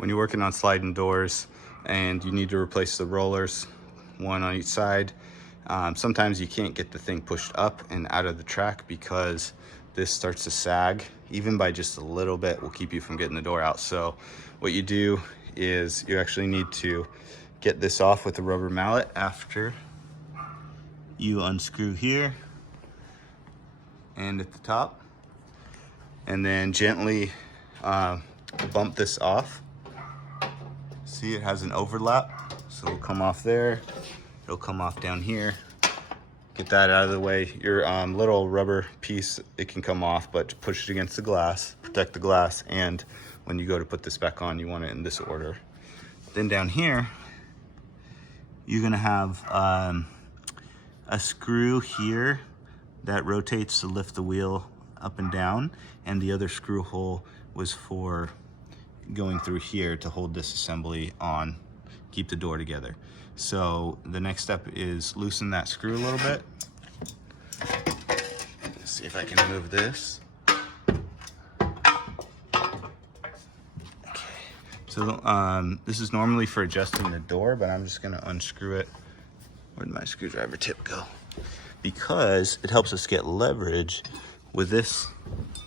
when you're working on sliding doors and you need to replace the rollers, one on each side, sometimes you can't get the thing pushed up and out of the track because this starts to sag. Even by just a little bit will keep you from getting the door out. So what you do is you actually need to get this off with a rubber mallet after you unscrew here and at the top, and then gently bump this off. See, it has an overlap, so it'll come off there, it'll come off down here. Get that out of the way. Your little rubber piece, it can come off, but push it against the glass, protect the glass, and when you go to put this back on, you want it in this order. Then down here, you're gonna have a screw here that rotates to lift the wheel up and down, and the other screw hole was for going through here to hold this assembly on, keep the door together. So the next step is loosen that screw a little bit. Let's see if I can move this. Okay. So this is normally for adjusting the door, but I'm just gonna unscrew it. Where'd my screwdriver tip go? Because it helps us get leverage with this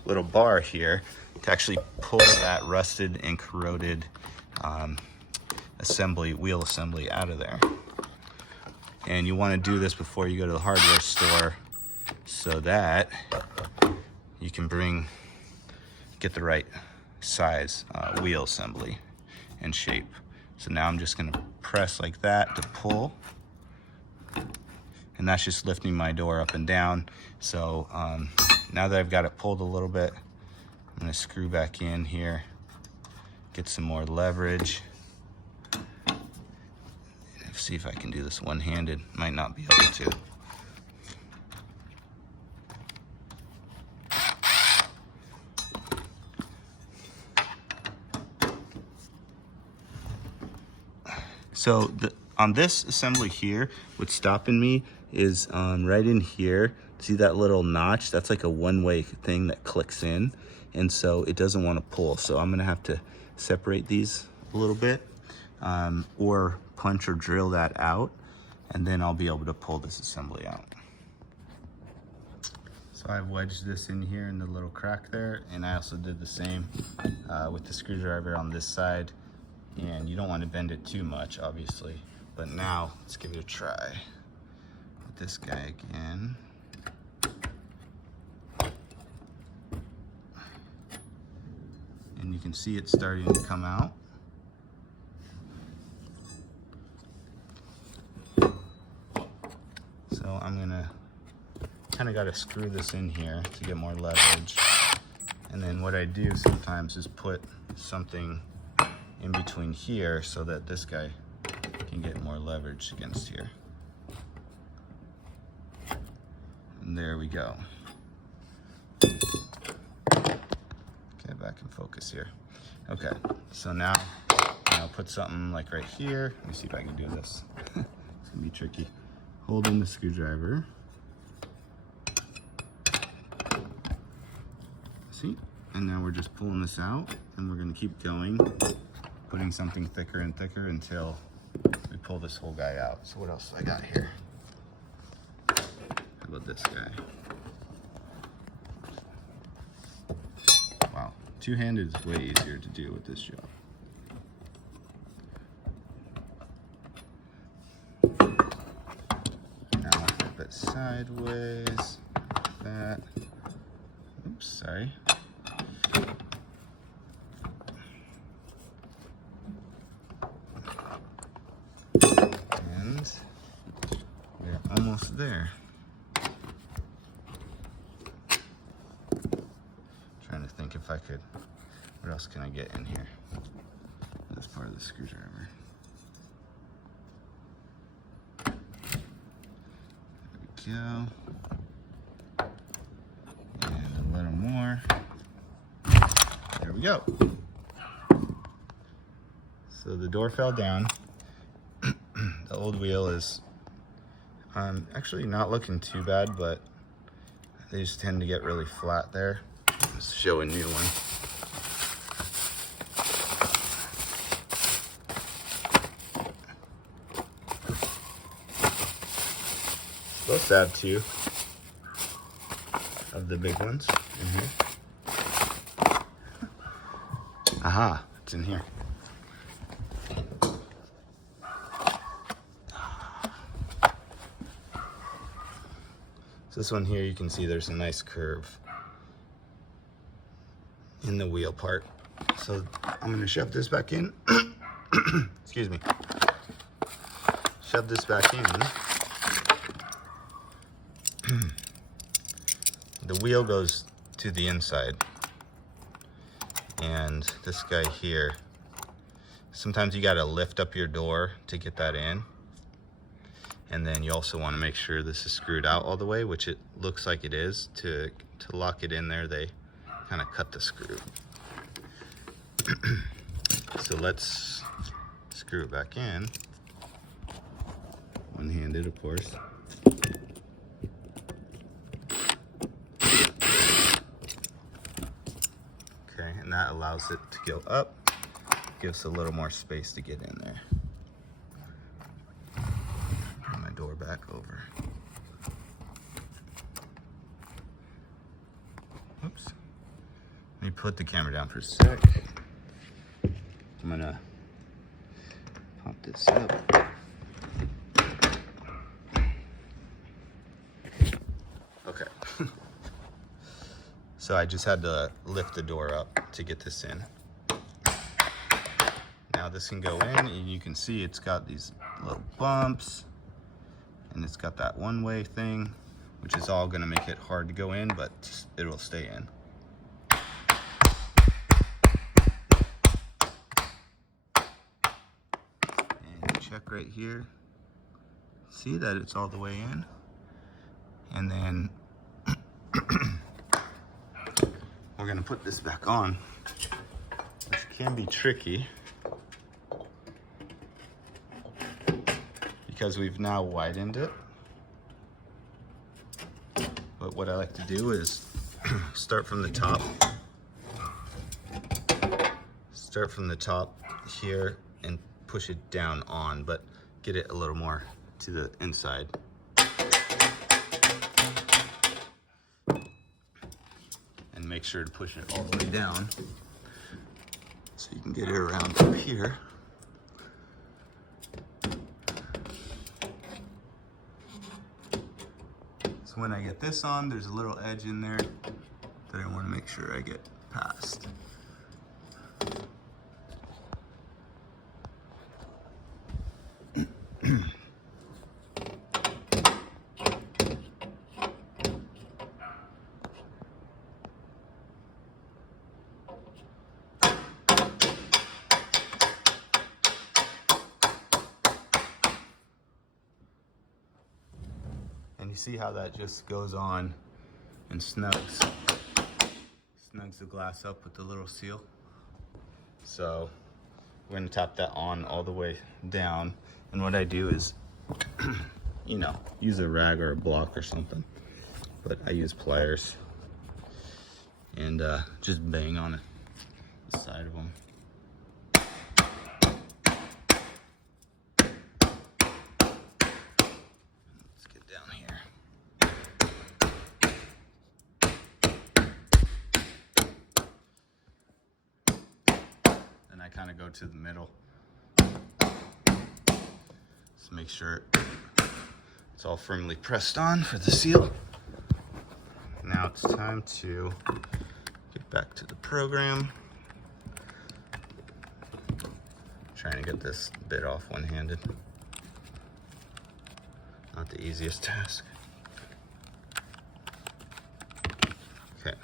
little bar here to actually pull that rusted and corroded wheel assembly out of there. And you want to do this before you go to the hardware store so that you can get the right size wheel assembly and shape. So now I'm just going to press like that to pull, and that's just lifting my door up and down. So now that I've got it pulled a little bit, I'm going to screw back in here, get some more leverage. See if I can do this one-handed. Might not be able to. So on this assembly here, what's stopping me is right in here. See that little notch? That's like a one-way thing that clicks in, and so it doesn't want to pull. So I'm gonna have to separate these a little bit, or punch or drill that out, and then I'll be able to pull this assembly out. So I wedged this in here in the little crack there, and I also did the same with the screwdriver on this side. And you don't want to bend it too much, obviously. But now let's give it a try with this guy again. And you can see it starting to come out. So I'm gonna kind of got to screw this in here to get more leverage. And then what I do sometimes is put something in between here so that this guy can get more leverage against here. And there we go. Okay, back in focus here. Okay, so now I'll put something like right here. Let me see if I can do this. It's gonna be tricky. Hold in the screwdriver. See? And now we're just pulling this out, and we're gonna keep going, putting something thicker and thicker until we pull this whole guy out. So what else do I got here? How about this guy? Wow, two-handed is way easier to do with this job. Now I'll flip it sideways, like that. Oops, sorry. Almost there. Trying to think if I could, what else can I get in here? This part of the screwdriver. There we go. And a little more. There we go. So the door fell down. The old wheel is actually not looking too bad, but they just tend to get really flat there. Let's show a new one. let's add 2 of the big ones in here. Aha, it's in here. So this one here, you can see there's a nice curve in the wheel part. So I'm gonna shove this back in. Excuse me. Shove this back in. The wheel goes to the inside. And this guy here, sometimes you gotta lift up your door to get that in. And then you also wanna make sure this is screwed out all the way, which it looks like it is. To lock it in there, they kind of cut the screw. So let's screw it back in. One-handed, of course. Okay, and that allows it to go up. Gives a little more space to get in there. Bring my door back over. Oops. Let me put the camera down for a sec. I'm gonna pop this up. Okay. So I just had to lift the door up to get this in. Now this can go in, and you can see it's got these little bumps, and it's got that one-way thing, which is all gonna make it hard to go in, but it'll stay in. And check right here. See that it's all the way in? And then we're gonna put this back on, which can be tricky because we've now widened it. But what I like to do is start from the top. Start from the top here and push it down on, but get it a little more to the inside. And make sure to push it all the way down so you can get it around up here. So when I get this on, there's a little edge in there that I want to make sure I get past. And you see how that just goes on and snugs the glass up with the little seal. So we're gonna tap that on all the way down. And what I do is, you know, use a rag or a block or something. But I use pliers and just bang on the side of them. I kind of go to the middle. Just make sure it's all firmly pressed on for the seal. Now it's time to get back to the program. Trying to get this bit off one-handed. Not the easiest task. Okay,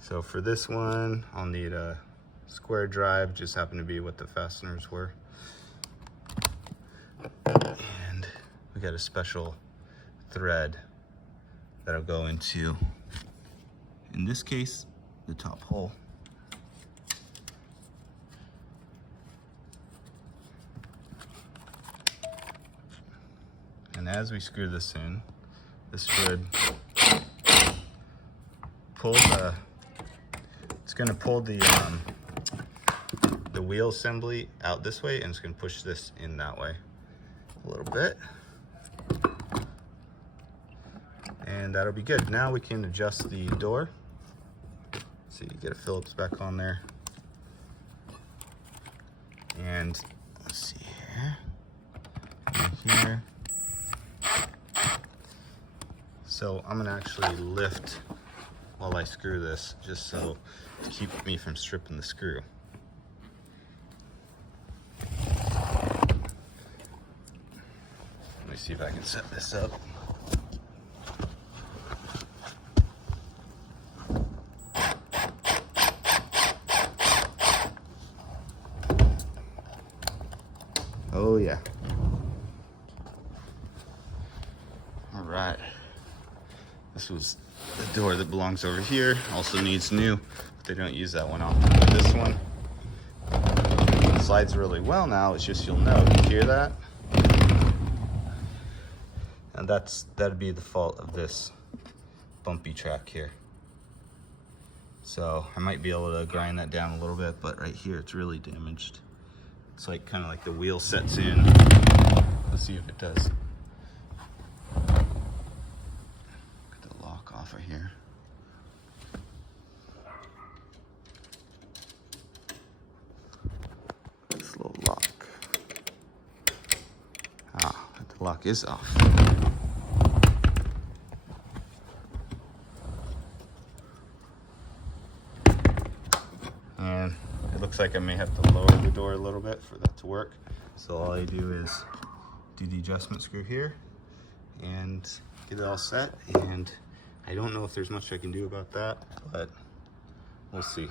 so for this one, I'll need a square drive, just happened to be what the fasteners were. And we got a special thread that'll go into, in this case, the top hole. And as we screw this in, this should pull the, it's gonna pull the wheel assembly out this way, and it's going to push this in that way a little bit. and that'll be good. Now we can adjust the door. So you get a Phillips back on there. And let's see here. And here. So I'm gonna actually lift while I screw this, just so to keep me from stripping the screw. Let me see if I can set this up. Oh yeah. All right. This was the door that belongs over here. Also needs new, but they don't use that one often. But this one slides really well now. It's just, you'll know, you hear that? And that'd be the fault of this bumpy track here. So I might be able to grind that down a little bit, but right here it's really damaged. It's like kind of like the wheel sets in. Let's see if it does. Get the lock off of here. This little lock. Ah, the lock is off. And it looks like I may have to lower the door a little bit for that to work. So all I do is do the adjustment screw here and get it all set. And I don't know if there's much I can do about that, but we'll see.